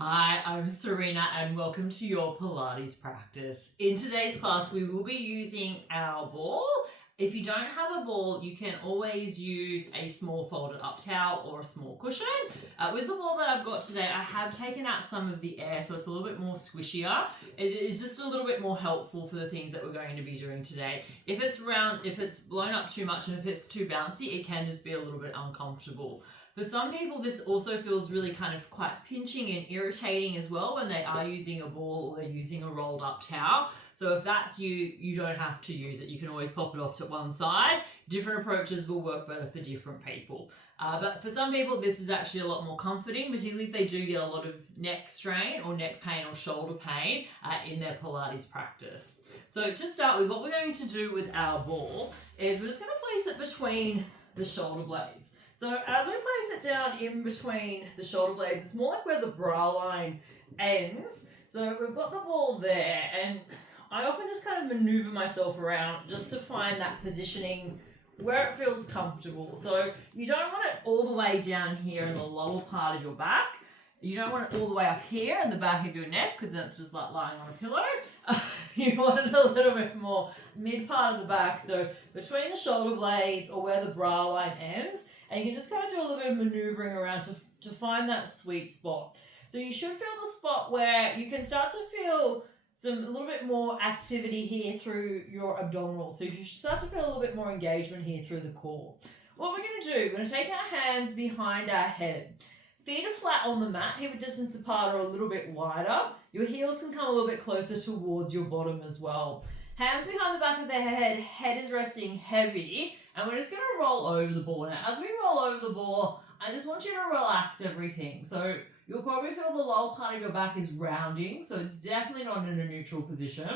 Hi, I'm Serena and welcome to your Pilates practice. In today's class, we will be using our ball. If you don't have a ball, you can always use a small folded up towel or a small cushion. With the ball that I've got today, I have taken out some of the air, so it's a little bit more squishier. It is just a little bit more helpful for the things that we're going to be doing today. If it's round, if it's blown up too much and if it's too bouncy, it can just be a little bit uncomfortable. For some people, this also feels really kind of quite pinching and irritating as well when they are using a ball or they're using a rolled up towel. So if that's you, you don't have to use it. You can always pop it off to one side. Different approaches will work better for different people. But for some people, this is actually a lot more comforting, particularly if they do get a lot of neck strain or neck pain or shoulder pain in their Pilates practice. So to start with, what we're going to do with our ball is we're just going to place it between the shoulder blades. So as we place it down in between the shoulder blades, it's more like where the bra line ends. So we've got the ball there, and I often just kind of maneuver myself around just to find that positioning where it feels comfortable. So you don't want it all the way down here in the lower part of your back. You don't want it all the way up here in the back of your neck because then it's just like lying on a pillow. You want it a little bit more mid part of the back, so between the shoulder blades or where the bra line ends, and you can just kind of do a little bit of maneuvering around to find that sweet spot. So you should feel the spot where you can start to feel a little bit more activity here through your abdominals. So you should start to feel a little bit more engagement here through the core. What we're going to do, we're going to take our hands behind our head. Feet are flat on the mat, hip distance apart or a little bit wider. Your heels can come a little bit closer towards your bottom as well. Hands behind the back of the head is resting heavy, and we're just going to roll over the ball. Now, as we roll over the ball, I just want you to relax everything. So you'll probably feel the lower part of your back is rounding, so it's definitely not in a neutral position.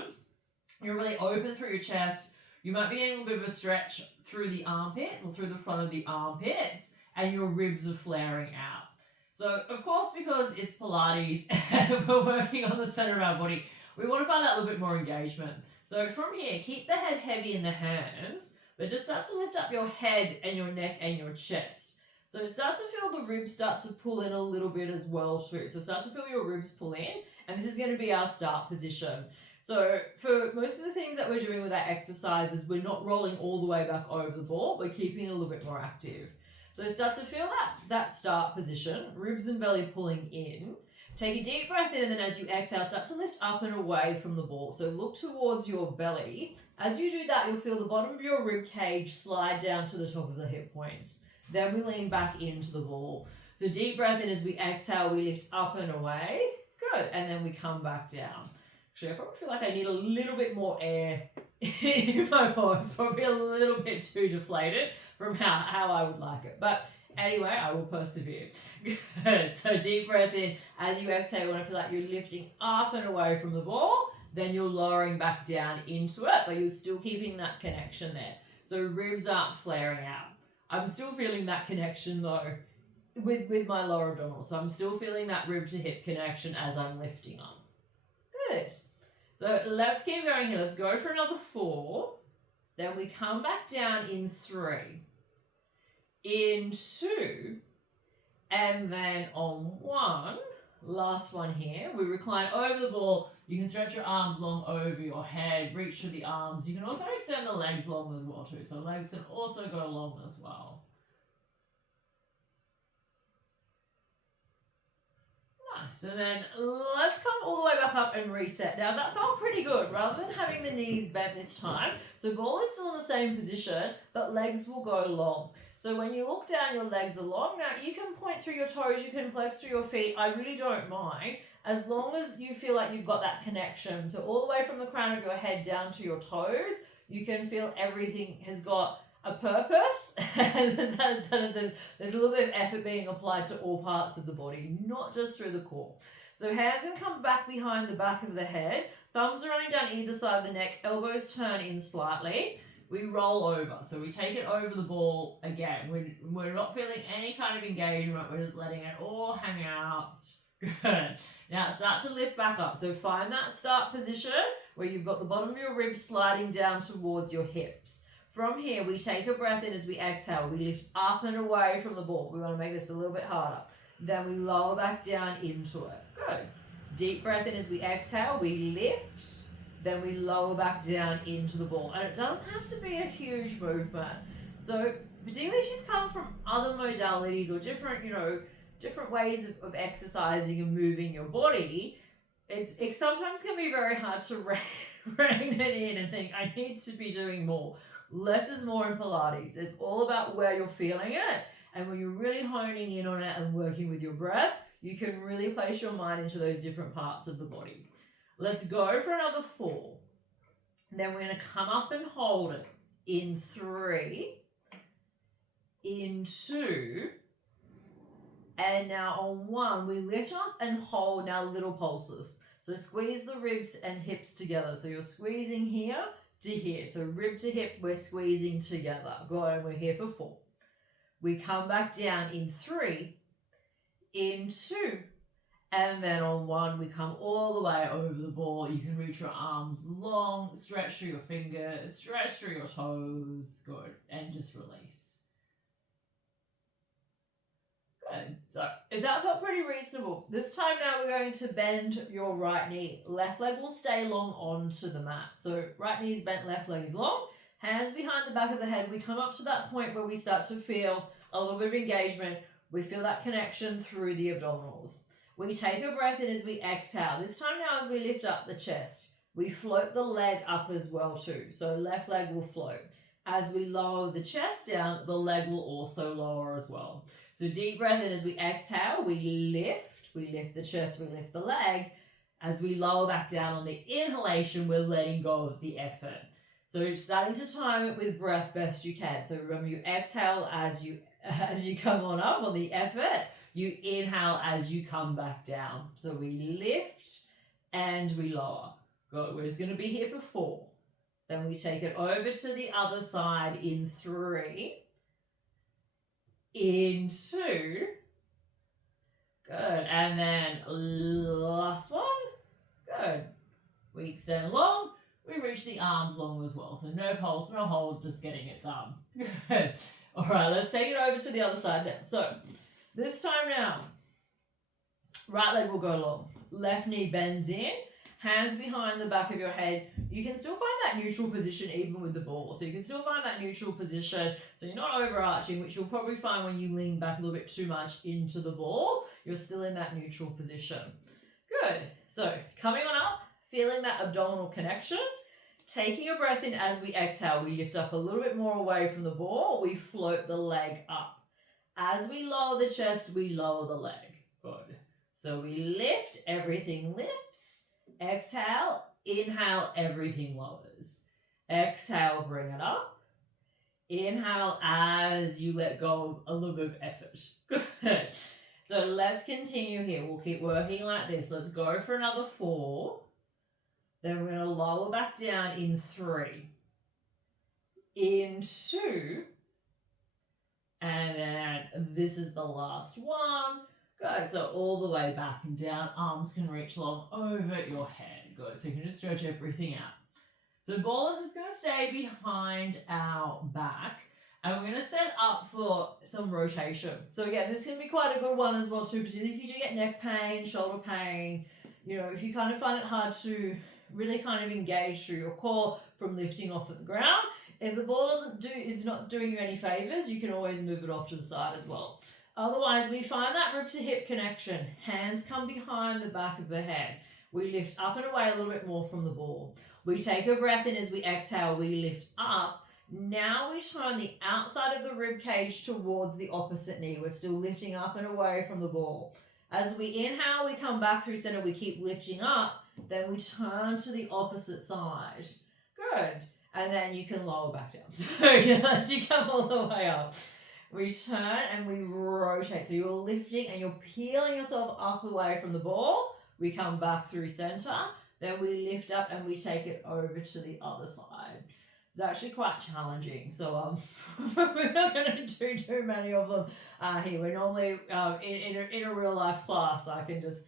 You're really open through your chest. You might be getting a little bit of a stretch through the armpits or through the front of the armpits, and your ribs are flaring out. So, of course, because it's Pilates and we're working on the center of our body, we want to find that little bit more engagement. So from here, keep the head heavy in the hands, but just start to lift up your head and your neck and your chest. So start to feel the ribs start to pull in a little bit as well too. So start to feel your ribs pull in, and this is going to be our start position. So for most of the things that we're doing with our exercises, we're not rolling all the way back over the ball, we're keeping it a little bit more active. So start to feel that start position, ribs and belly pulling in. Take a deep breath in, and then as you exhale, start to lift up and away from the ball. So look towards your belly. As you do that, you'll feel the bottom of your rib cage slide down to the top of the hip points. Then we lean back into the ball. So deep breath in, as we exhale, we lift up and away. Good. And then we come back down. Actually, I probably feel like I need a little bit more air in my voice. Probably a little bit too deflated from how I would like it. But anyway, I will persevere. Good. So deep breath in. As you exhale, you want to feel like you're lifting up and away from the ball. Then you're lowering back down into it, but you're still keeping that connection there. So ribs aren't flaring out. I'm still feeling that connection though with my lower abdominal. So I'm still feeling that rib to hip connection as I'm lifting up. Good. So let's keep going here. Let's go for another 4. Then we come back down in 3. In 2, and then on 1, last one here, we recline over the ball. You can stretch your arms long over your head, reach for the arms. You can also extend the legs long as well too, so legs can also go long as well. Nice, and then let's come all the way back up and reset. Now that felt pretty good, rather than having the knees bent this time. So ball is still in the same position, but legs will go long. So when you look down, your legs are long. Now you can point through your toes, you can flex through your feet. I really don't mind, as long as you feel like you've got that connection. So all the way from the crown of your head down to your toes, you can feel everything has got a purpose, and there's a little bit of effort being applied to all parts of the body, not just through the core. So hands can come back behind the back of the head, thumbs are running down either side of the neck, elbows turn in slightly. We roll over, so we take it over the ball again. We're not feeling any kind of engagement, we're just letting it all hang out. Good. Now start to lift back up. So find that start position where you've got the bottom of your ribs sliding down towards your hips. From here, we take a breath in as we exhale. We lift up and away from the ball. We want to make this a little bit harder. Then we lower back down into it. Good. Deep breath in as we exhale, we lift, then we lower back down into the ball. And it doesn't have to be a huge movement. So particularly if you've come from other modalities or different, different ways of exercising and moving your body, it sometimes can be very hard to rein it in and think, I need to be doing more. Less is more in Pilates. It's all about where you're feeling it. And when you're really honing in on it and working with your breath, you can really place your mind into those different parts of the body. Let's go for another 4. Then we're going to come up and hold it in 3, in 2, and now on 1, we lift up and hold now little pulses. So squeeze the ribs and hips together. So you're squeezing here to here. So rib to hip, we're squeezing together. Go on, we're here for 4. We come back down in 3, in 2, and then on 1, we come all the way over the ball. You can reach your arms long, stretch through your fingers, stretch through your toes. Good. And just release. Good. So if that felt pretty reasonable, this time now we're going to bend your right knee. Left leg will stay long onto the mat. So right knee is bent, left leg is long. Hands behind the back of the head. We come up to that point where we start to feel a little bit of engagement. We feel that connection through the abdominals. We take a breath in as we exhale. This time now as we lift up the chest, we float the leg up as well too. So left leg will float. As we lower the chest down, the leg will also lower as well. So deep breath in as we exhale, we lift the chest, we lift the leg. As we lower back down on the inhalation, we're letting go of the effort. So you're starting to time it with breath best you can. So remember, you exhale as you come on up on the effort. You inhale as you come back down. So we lift and we lower. Good. We're just going to be here for 4. Then we take it over to the other side in 3, in 2. Good. And then last one. Good. We extend long. We reach the arms long as well. So no pulse, no hold, just getting it done. Good. All right, let's take it over to the other side now. So this time now, right leg will go long. Left knee bends in. Hands behind the back of your head. You can still find that neutral position even with the ball. So you can still find that neutral position. So you're not overarching, which you'll probably find when you lean back a little bit too much into the ball. You're still in that neutral position. Good. So coming on up, feeling that abdominal connection. Taking a breath in as we exhale, we lift up a little bit more away from the ball. We float the leg up. As we lower the chest, we lower the leg. Good. So we lift, everything lifts. Exhale, inhale, everything lowers. Exhale, bring it up. Inhale as you let go of a little bit of effort. Good. So let's continue here. We'll keep working like this. Let's go for another 4. Then we're going to lower back down in 3. In 2. And then this is the last one. Good. So all the way back and down. Arms can reach long over your head. Good. So you can just stretch everything out. So ballers is going to stay behind our back. And we're going to set up for some rotation. So again, this can be quite a good one as well too, particularly if you do get neck pain, shoulder pain. If you kind of find it hard to really kind of engage through your core from lifting off at the ground. If the ball is not doing you any favors, you can always move it off to the side as well. Otherwise, we find that rib to hip connection. Hands come behind the back of the head. We lift up and away a little bit more from the ball. We take a breath in as we exhale. We lift up. Now we turn the outside of the rib cage towards the opposite knee. We're still lifting up and away from the ball. As we inhale, we come back through center. We keep lifting up. Then we turn to the opposite side. Good. And then you can lower back down. So as you come all the way up. We turn and we rotate. So you're lifting and you're peeling yourself up away from the ball. We come back through center. Then we lift up and we take it over to the other side. It's actually quite challenging. So we're not going to do too many of them here. We're normally in a real life class. I can just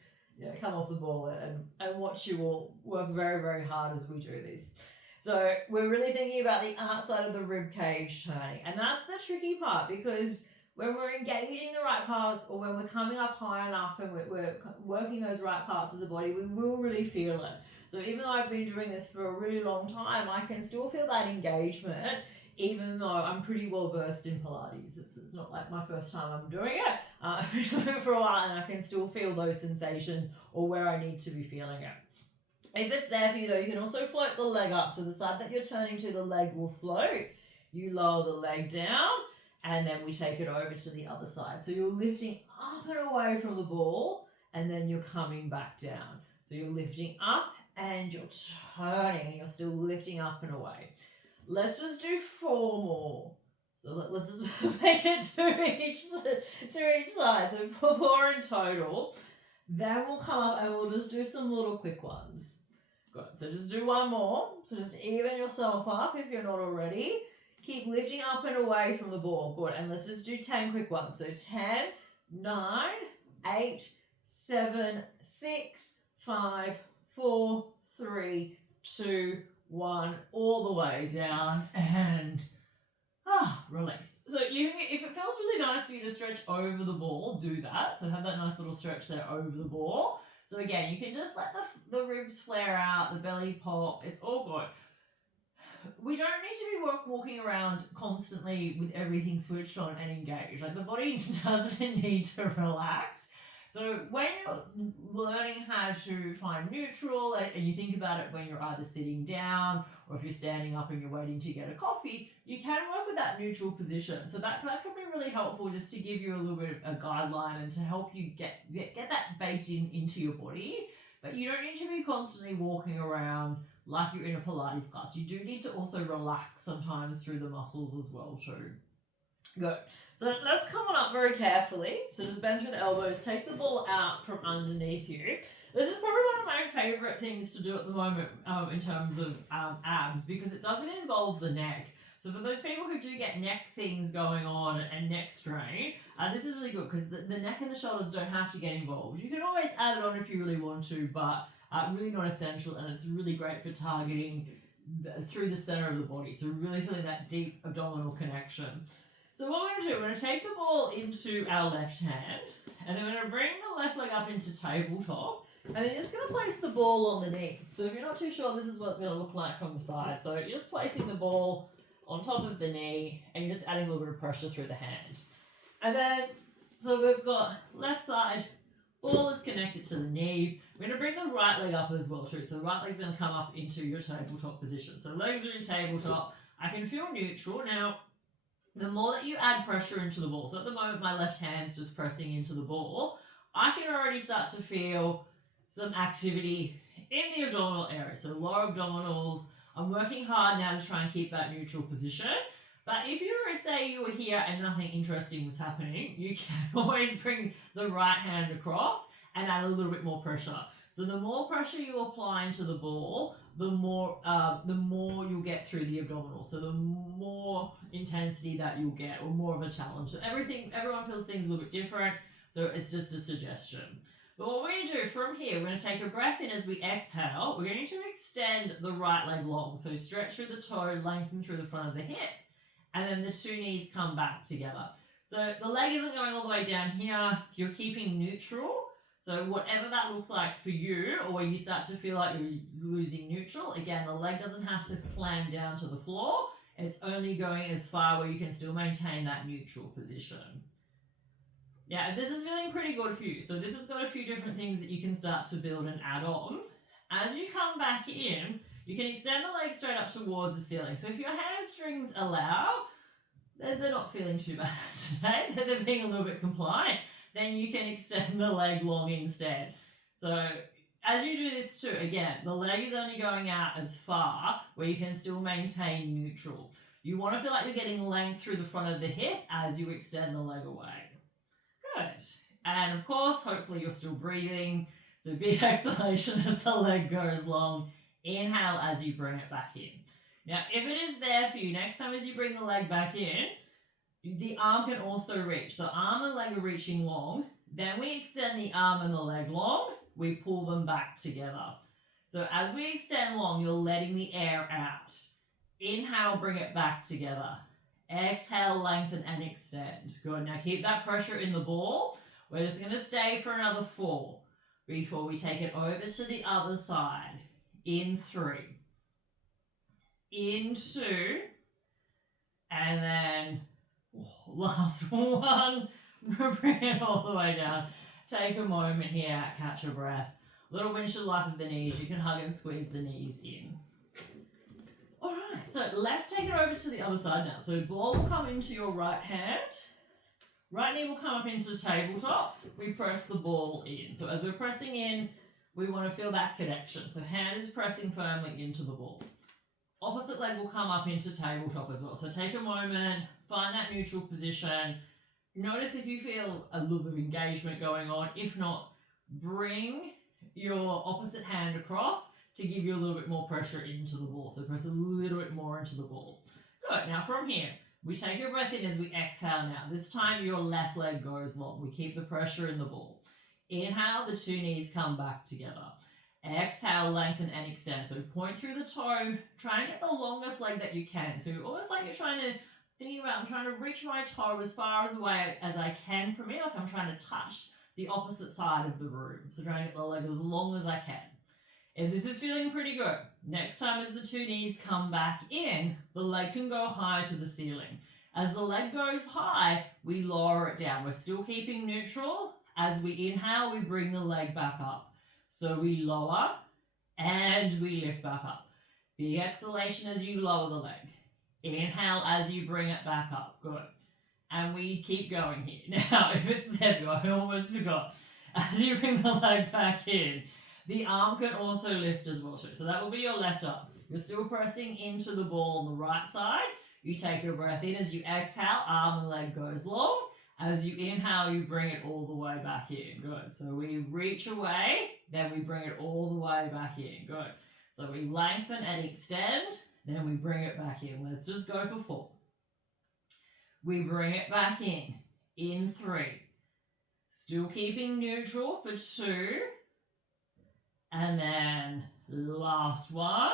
come off the ball and watch you all work very, very hard as we do this. So we're really thinking about the outside of the rib cage turning. And that's the tricky part because when we're engaging the right parts, or when we're coming up high enough and we're working those right parts of the body, we will really feel it. So even though I've been doing this for a really long time, I can still feel that engagement, even though I'm pretty well versed in Pilates. It's not like my first time I'm doing it. I've been doing it for a while, and I can still feel those sensations or where I need to be feeling it. If it's there for you though, you can also float the leg up. So the side that you're turning to, the leg will float. You lower the leg down, and then we take it over to the other side. So you're lifting up and away from the ball, and then you're coming back down. So you're lifting up and you're turning, and you're still lifting up and away. Let's just do 4 more. So let's just make it to each side. So 4 in total. Then we'll come up and we'll just do some little quick ones. Good. So just do 1 more. So just even yourself up if you're not already. Keep lifting up and away from the ball. Good. And let's just do 10 quick ones. So 10, 9, 8, 7, 6, 5, 4, 3, 2, 1. All the way down and release. So if it feels really nice for you to stretch over the ball, do that. So have that nice little stretch there over the ball. So again, you can just let the ribs flare out, the belly pop. It's all good. We don't need to be walking around constantly with everything switched on and engaged. Like, the body doesn't need to relax. So when you're learning how to find neutral, and you think about it when you're either sitting down or if you're standing up and you're waiting to get a coffee, you can work with that neutral position. So that can be really helpful, just to give you a little bit of a guideline and to help you get that baked into your body. But you don't need to be constantly walking around like you're in a Pilates class. You do need to also relax sometimes through the muscles as well too. Good. So let's come on up very carefully. So just bend through the elbows, take the ball out from underneath you. This is probably one of my favorite things to do at the moment in terms of abs, because it doesn't involve the neck. So for those people who do get neck things going on and neck strain, this is really good, because the neck and the shoulders don't have to get involved. You can always add it on if you really want to, but really not essential, and it's really great for targeting through the center of the body. So really feeling that deep abdominal connection. So what we're going to do, we're going to take the ball into our left hand, and then we're going to bring the left leg up into tabletop, and then you're just going to place the ball on the knee. So if you're not too sure, this is what it's going to look like from the side. So you're just placing the ball on top of the knee, and you're just adding a little bit of pressure through the hand. And then, so we've got left side, ball is connected to the knee. We're going to bring the right leg up as well too. So the right leg's going to come up into your tabletop position. So legs are in tabletop. I can feel neutral. Now, the more that you add pressure into the ball, so at the moment my left hand's just pressing into the ball, I can already start to feel some activity in the abdominal area. So lower abdominals. I'm working hard now to try and keep that neutral position. But if you were, say you were here and nothing interesting was happening, you can always bring the right hand across and add a little bit more pressure. So the more pressure you apply into the ball, the more you'll get through the abdominal. So the more intensity that you'll get, or more of a challenge. So everyone feels things a little bit different. So it's just a suggestion. But what we're going to do from here, we're going to take a breath in as we exhale. We're going to extend the right leg long. So stretch through the toe, lengthen through the front of the hip, and then the 2 knees come back together. So the leg isn't going all the way down here. You're keeping neutral. So whatever that looks like for you, or when you start to feel like you're losing neutral, again, the leg doesn't have to slam down to the floor. It's only going as far where you can still maintain that neutral position. Yeah, this is feeling pretty good for you. So this has got a few different things that you can start to build and add on. As you come back in, you can extend the leg straight up towards the ceiling. So if your hamstrings allow, they're not feeling too bad today. They're being a little bit compliant. Then you can extend the leg long instead. So as you do this too, again, the leg is only going out as far where you can still maintain neutral. You want to feel like you're getting length through the front of the hip as you extend the leg away. Good. And of course, hopefully you're still breathing. So big exhalation as the leg goes long. Inhale as you bring it back in. Now, if it is there for you, next time as you bring the leg back in, the arm can also reach. So arm and leg are reaching long. Then we extend the arm and the leg long. We pull them back together. So as we extend long, you're letting the air out. Inhale, bring it back together. Exhale, lengthen and extend. Good. Now keep that pressure in the ball. We're just going to stay for another 4 before we take it over to the other side. In 3. In 2. And then last one. Bring it all the way down. Take a moment here. Catch your breath. Little windshield wipe of the knees. You can hug and squeeze the knees in. Alright, so let's take it over to the other side now. So ball will come into your right hand. Right knee will come up into tabletop. We press the ball in. So as we're pressing in, we want to feel that connection. So hand is pressing firmly into the ball. Opposite leg will come up into tabletop as well. So take a moment, find that neutral position. Notice if you feel a little bit of engagement going on. If not, bring your opposite hand across to give you a little bit more pressure into the ball. So press a little bit more into the ball. Good. Now from here, we take a breath in as we exhale now. This time your left leg goes long. We keep the pressure in the ball. Inhale, the 2 knees come back together. Exhale, lengthen and extend. So point through the toe. Try and get the longest leg that you can. So almost like you're trying to think about, I'm trying to reach my toe as far away as I can from me. Like I'm trying to touch the opposite side of the room. So try and get the leg as long as I can. If this is feeling pretty good, next time as the 2 knees come back in, the leg can go high to the ceiling. As the leg goes high, we lower it down. We're still keeping neutral. As we inhale, we bring the leg back up. So we lower and we lift back up. Big exhalation as you lower the leg. Inhale as you bring it back up. Good. And we keep going here. Now, if it's heavy, I almost forgot. As you bring the leg back in, the arm can also lift as well too. So that will be your left arm. You're still pressing into the ball on the right side. You take your breath in. As you exhale, arm and leg goes long. As you inhale, you bring it all the way back in. Good. So we reach away, then we bring it all the way back in. Good. So we lengthen and extend, then we bring it back in. Let's just go for 4. We bring it back in 3. Still keeping neutral for 2. And then last one.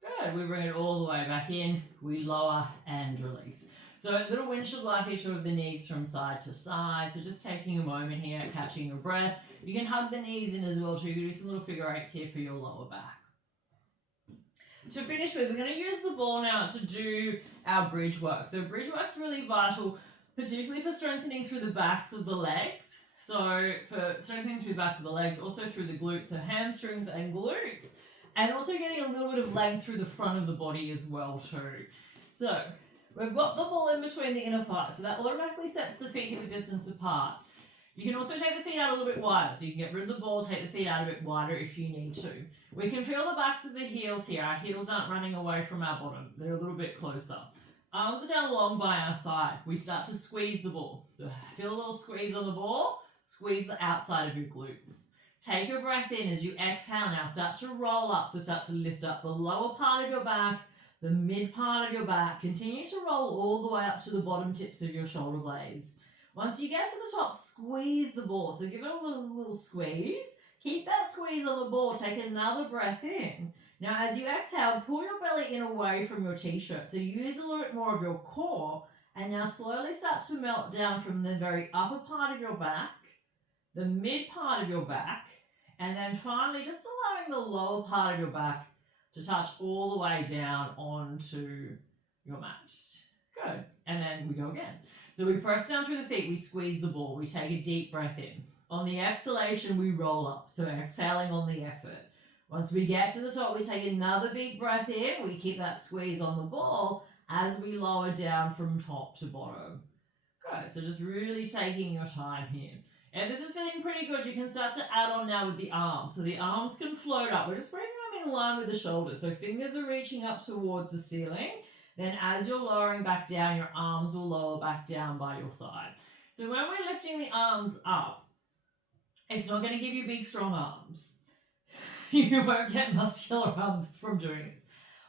Good. We bring it all the way back in. We lower and release. So a little windshield wipe each of the knees from side to side. So just taking a moment here, catching your breath. You can hug the knees in as well too. You can do some little figure eights here for your lower back. To finish with, we're going to use the ball now to do our bridge work. So bridge work's really vital, particularly for strengthening through the backs of the legs. So for strengthening through the backs of the legs, also through the glutes, so hamstrings and glutes, and also getting a little bit of length through the front of the body as well too. So we've got the ball in between the inner thighs, so that automatically sets the feet hip distance apart. You can also take the feet out a little bit wider, so you can get rid of the ball, take the feet out a bit wider if you need to. We can feel the backs of the heels here. Our heels aren't running away from our bottom. They're a little bit closer. Arms are down long by our side. We start to squeeze the ball. So feel a little squeeze on the ball. Squeeze the outside of your glutes. Take a breath in as you exhale now. Start to roll up. So start to lift up the lower part of your back, the mid part of your back. Continue to roll all the way up to the bottom tips of your shoulder blades. Once you get to the top, squeeze the ball. So give it a little squeeze. Keep that squeeze on the ball. Take another breath in. Now as you exhale, pull your belly in away from your t-shirt. So use a little bit more of your core. And now slowly start to melt down from the very upper part of your back, the mid part of your back, and then finally just allowing the lower part of your back to touch all the way down onto your mat. Good. And then we go again. So we press down through the feet, we squeeze the ball, we take a deep breath in. On the exhalation, we roll up. So exhaling on the effort. Once we get to the top, we take another big breath in. We keep that squeeze on the ball as we lower down from top to bottom. Good. So just really taking your time here. And this is feeling pretty good. You can start to add on now with the arms. So the arms can float up. We're just bringing them in line with the shoulders. So fingers are reaching up towards the ceiling. Then as you're lowering back down, your arms will lower back down by your side. So when we're lifting the arms up, it's not going to give you big, strong arms. You won't get muscular arms from doing this.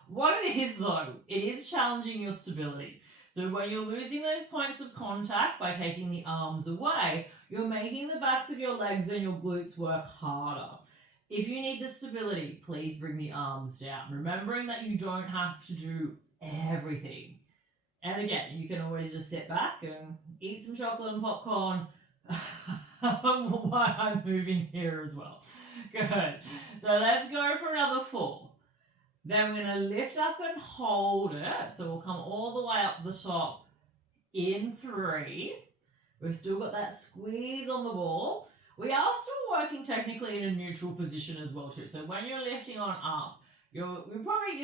What it is though, it is challenging your stability. So when you're losing those points of contact by taking the arms away, you're making the backs of your legs and your glutes work harder. If you need the stability, please bring the arms down. Remembering that you don't have to do everything. And again, you can always just sit back and eat some chocolate and popcorn while I'm moving here as well. Good. So let's go for another 4. Then we're going to lift up and hold it. So we'll come all the way up the top in 3. We've still got that squeeze on the ball. We are still working technically in a neutral position as well too. So when you're lifting on up, you're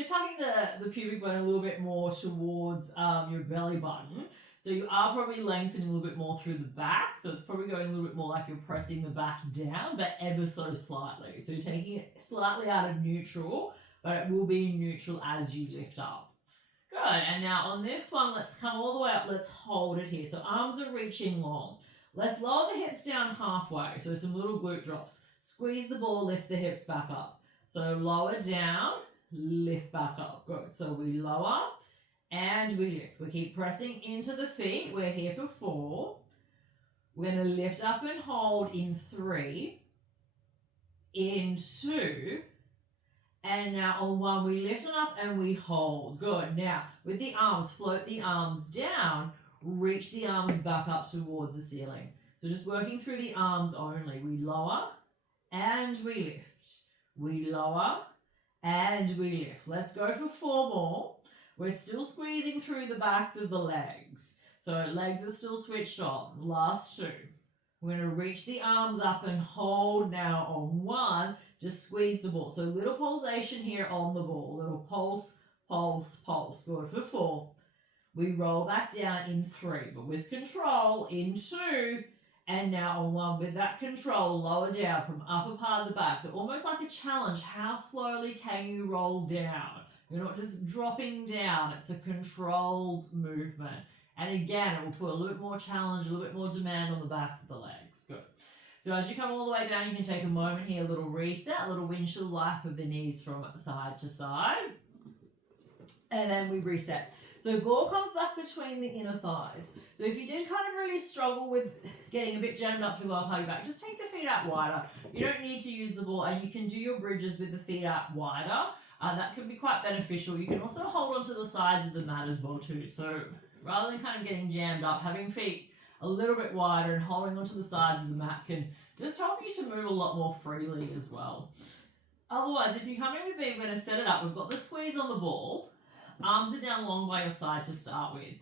tucking the pubic bone a little bit more towards your belly button. So you are probably lengthening a little bit more through the back. So it's probably going a little bit more like you're pressing the back down, but ever so slightly. So you're taking it slightly out of neutral, but it will be neutral as you lift up. Good. And now on this one, let's come all the way up. Let's hold it here. So arms are reaching long. Let's lower the hips down halfway. So some little glute drops. Squeeze the ball, lift the hips back up. So lower down, lift back up. Good. So we lower and we lift. We keep pressing into the feet. We're here for 4. We're going to lift up and hold in 3, in 2, and now on 1, we lift it up and we hold. Good. Now, with the arms, float the arms down, reach the arms back up towards the ceiling. So just working through the arms only. We lower and we lift. We lower and we lift. Let's go for 4 more. We're still squeezing through the backs of the legs. So legs are still switched on. Last 2. We're going to reach the arms up and hold now on 1. Just squeeze the ball. So little pulsation here on the ball. Little pulse, pulse, pulse. Good for 4. We roll back down in 3, but with control in 2. And now on 1 with that control, lower down from upper part of the back. So almost like a challenge. How slowly can you roll down? You're not just dropping down. It's a controlled movement. And again, it will put a little bit more challenge, a little bit more demand on the backs of the legs. Good. So as you come all the way down, you can take a moment here, a little reset, a little windshield wipe of the knees from side to side. And then we reset. So ball comes back between the inner thighs. So if you did kind of really struggle with getting a bit jammed up through the lower part of your back, just take the feet out wider. You don't need to use the ball, and you can do your bridges with the feet out wider. That can be quite beneficial. You can also hold onto the sides of the mat as well too. So rather than kind of getting jammed up, having feet a little bit wider and holding onto the sides of the mat can just help you to move a lot more freely as well. Otherwise, if you come in with me, we're going to set it up. We've got the squeeze on the ball. Arms are down long by your side to start with.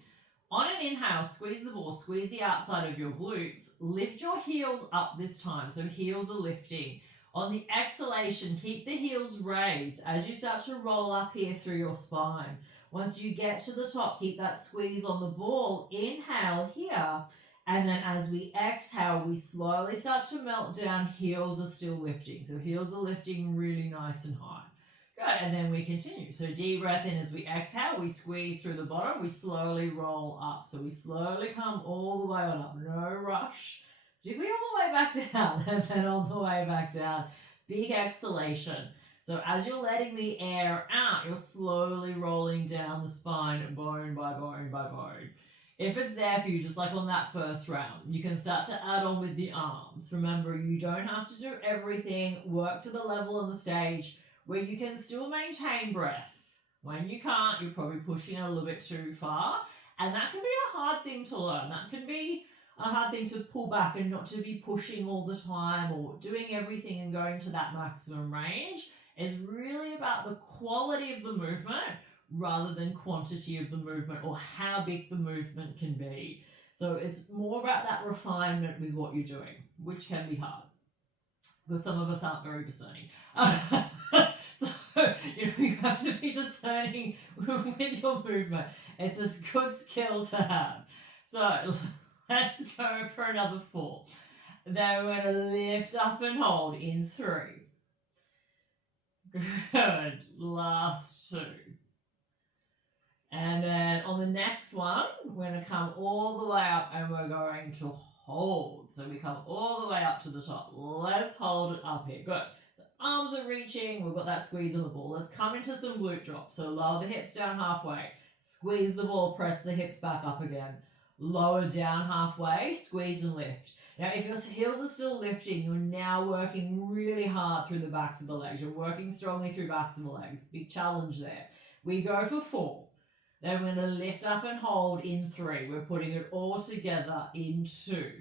On an inhale, squeeze the ball, squeeze the outside of your glutes. Lift your heels up this time, so heels are lifting. On the exhalation, keep the heels raised as you start to roll up here through your spine. Once you get to the top, keep that squeeze on the ball. Inhale here. And then as we exhale, we slowly start to melt down. Heels are still lifting. So heels are lifting really nice and high. Good. And then we continue. So deep breath in as we exhale. We squeeze through the bottom. We slowly roll up. So we slowly come all the way on up. No rush. Particularly on the way back down. And then on the way back down. Big exhalation. So as you're letting the air out, you're slowly rolling down the spine, bone by bone by bone. If it's there for you, just like on that first round, you can start to add on with the arms. Remember, you don't have to do everything. Work to the level on the stage where you can still maintain breath. When you can't, you're probably pushing it a little bit too far. And that can be a hard thing to learn. That can be a hard thing to pull back and not to be pushing all the time or doing everything and going to that maximum range. Is really about the quality of the movement rather than quantity of the movement or how big the movement can be. So it's more about that refinement with what you're doing, which can be hard because some of us aren't very discerning. So you have to be discerning with your movement. It's a good skill to have. So let's go for another 4. Then we're going to lift up and hold in 3. Good. Last 2. And then on the next one, we're going to come all the way up and we're going to hold. So we come all the way up to the top. Let's hold it up here. Good. So arms are reaching. We've got that squeeze on the ball. Let's come into some glute drops. So lower the hips down halfway. Squeeze the ball. Press the hips back up again. Lower down halfway. Squeeze and lift. Now, if your heels are still lifting, you're now working really hard through the backs of the legs. You're working strongly through backs of the legs. Big challenge there. We go for 4. Then we're going to lift up and hold in 3. We're putting it all together in 2.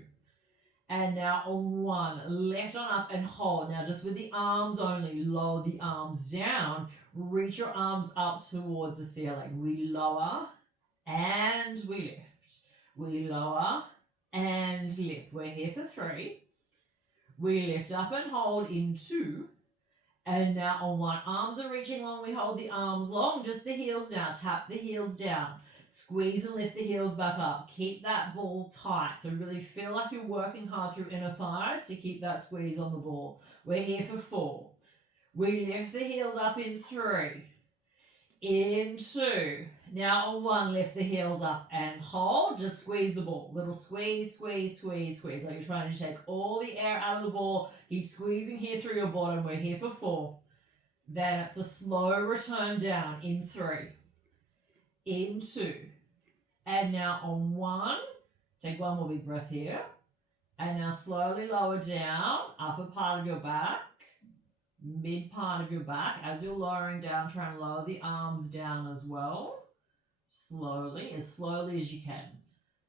And now on 1, lift on up and hold. Now just with the arms only, lower the arms down. Reach your arms up towards the ceiling. We lower and we lift. We lower and lift. We're here for 3. We lift up and hold in 2. And now on 1, arms are reaching long. We hold the arms long, just the heels down. Tap the heels down. Squeeze and lift the heels back up. Keep that ball tight. So really feel like you're working hard through inner thighs to keep that squeeze on the ball. We're here for 4. We lift the heels up in 3. In 2. Now on 1, lift the heels up and hold. Just squeeze the ball. Little squeeze, squeeze, squeeze, squeeze. Like you're trying to take all the air out of the ball. Keep squeezing here through your bottom. We're here for 4. Then it's a slow return down in 3. In 2. And now on 1, take one more big breath here. And now slowly lower down, upper part of your back, mid part of your back. As you're lowering down, try and lower the arms down as well. Slowly as you can.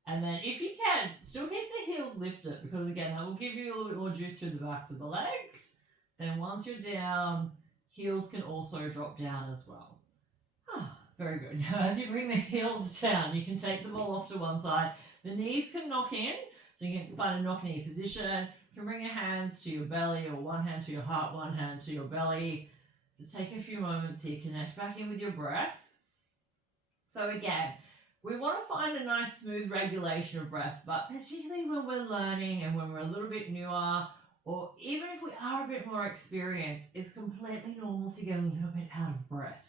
And then if you can, still keep the heels lifted, because again, that will give you a little bit more juice through the backs of the legs. Then once you're down, heels can also drop down as well. Very good. Now as you bring the heels down, you can take the ball off to one side. The knees can knock in, so you can find a knock knee position. You can bring your hands to your belly, or one hand to your heart, one hand to your belly. Just take a few moments here, connect back in with your breath. So again, we want to find a nice smooth regulation of breath, but particularly when we're learning and when we're a little bit newer, or even if we are a bit more experienced, it's completely normal to get a little bit out of breath.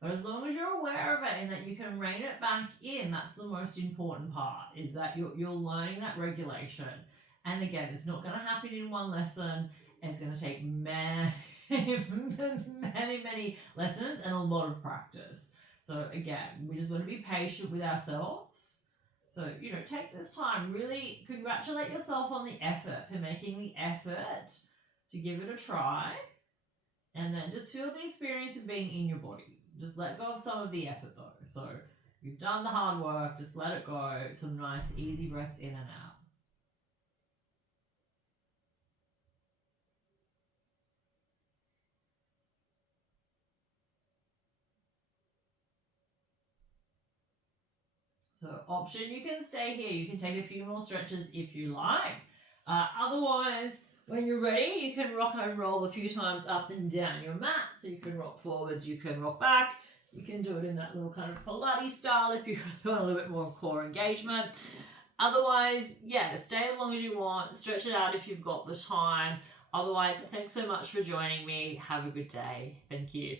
But as long as you're aware of it and that you can rein it back in, that's the most important part, is that you're learning that regulation. And again, it's not going to happen in one lesson. It's going to take many, many lessons and a lot of practice. So again, we just want to be patient with ourselves. So, take this time, really congratulate yourself on the effort, for making the effort to give it a try. And then just feel the experience of being in your body. Just let go of some of the effort though. So you've done the hard work, just let it go. Some nice easy breaths in and out. So option, you can stay here. You can take a few more stretches if you like. Otherwise, when you're ready, you can rock and roll a few times up and down your mat. So you can rock forwards, you can rock back. You can do it in that little kind of Pilates style if you want a little bit more core engagement. Otherwise, stay as long as you want. Stretch it out if you've got the time. Otherwise, thanks so much for joining me. Have a good day. Thank you.